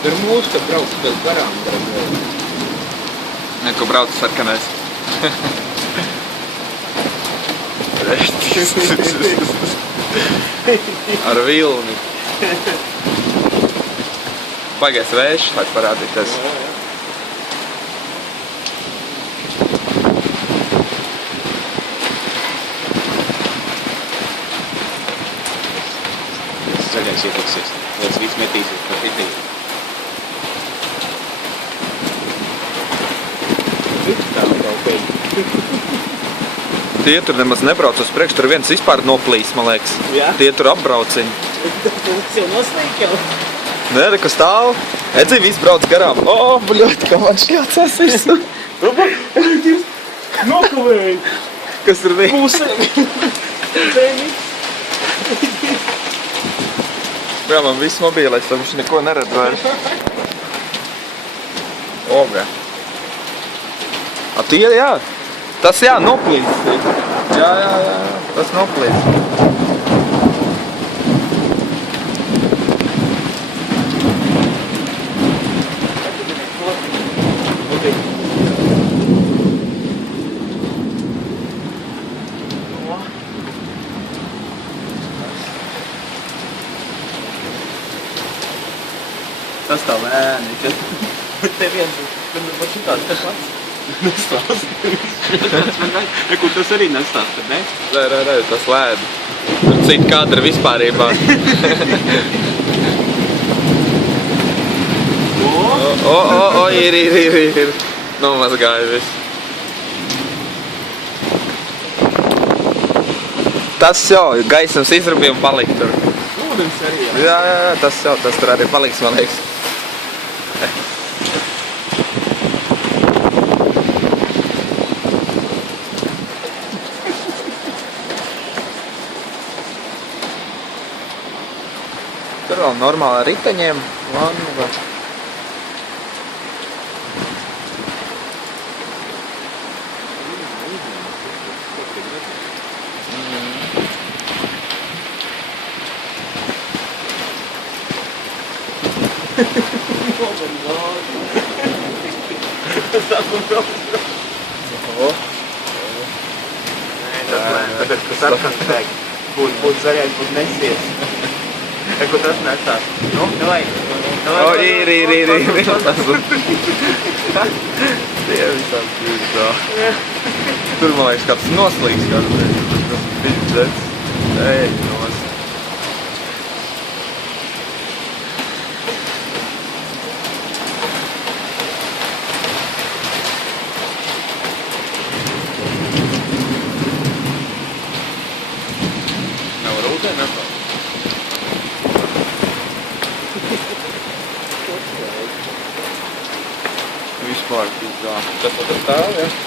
Tur mūsu, kad brauc pēc garām. Neko brauc sarkanais. Ar vilni. Baigais vējš, lai parādīties. Zaļais ieliksies, līdz viss metīsies par pitīgi. Tā kaut peļi. Tie tur nemaz nebrauc uz priekšu, tur viens vispār noplīs, man liekas. Jā? Tie tur apbrauciņi. Tas jau noslīk jau. Nē, ka stāv. Edzi, viss brauc garām. O, bļot, kā man šļāts esīs. Nokavēji. Kas tur bija? Pusē. Jā, man viss mobīlais, tam viņš neko neredz vairs. Oga. A tie, jā. Tas, jā, noplīst. Jā, tas noplīst. Tas tā lēni. Te viens, kad var šitās te pats. Nestāst. Kur tas arī nestāst, ne? Nē, tas lēni. Tur cita kadra vispārībā. O, ir. Nomazgāja viss. Tas jau, gaismas izrabīja un palika tur. Ūdens arī, jā. Jā, tas tur arī paliks, man liekas. Tur vēl normāli ar riteņiem. Tas atkans vajag. Būt zaļais, būt nesies. Ko tas nesās? Nu, davai. O, ir. Tie visām pīzdā. Tur, man liekas, kāds noslīgs kāds. Tas pīzdets. Ej, nos. Nav rūtē, nepā. Vispār pīzdā. Tas stāv, ja?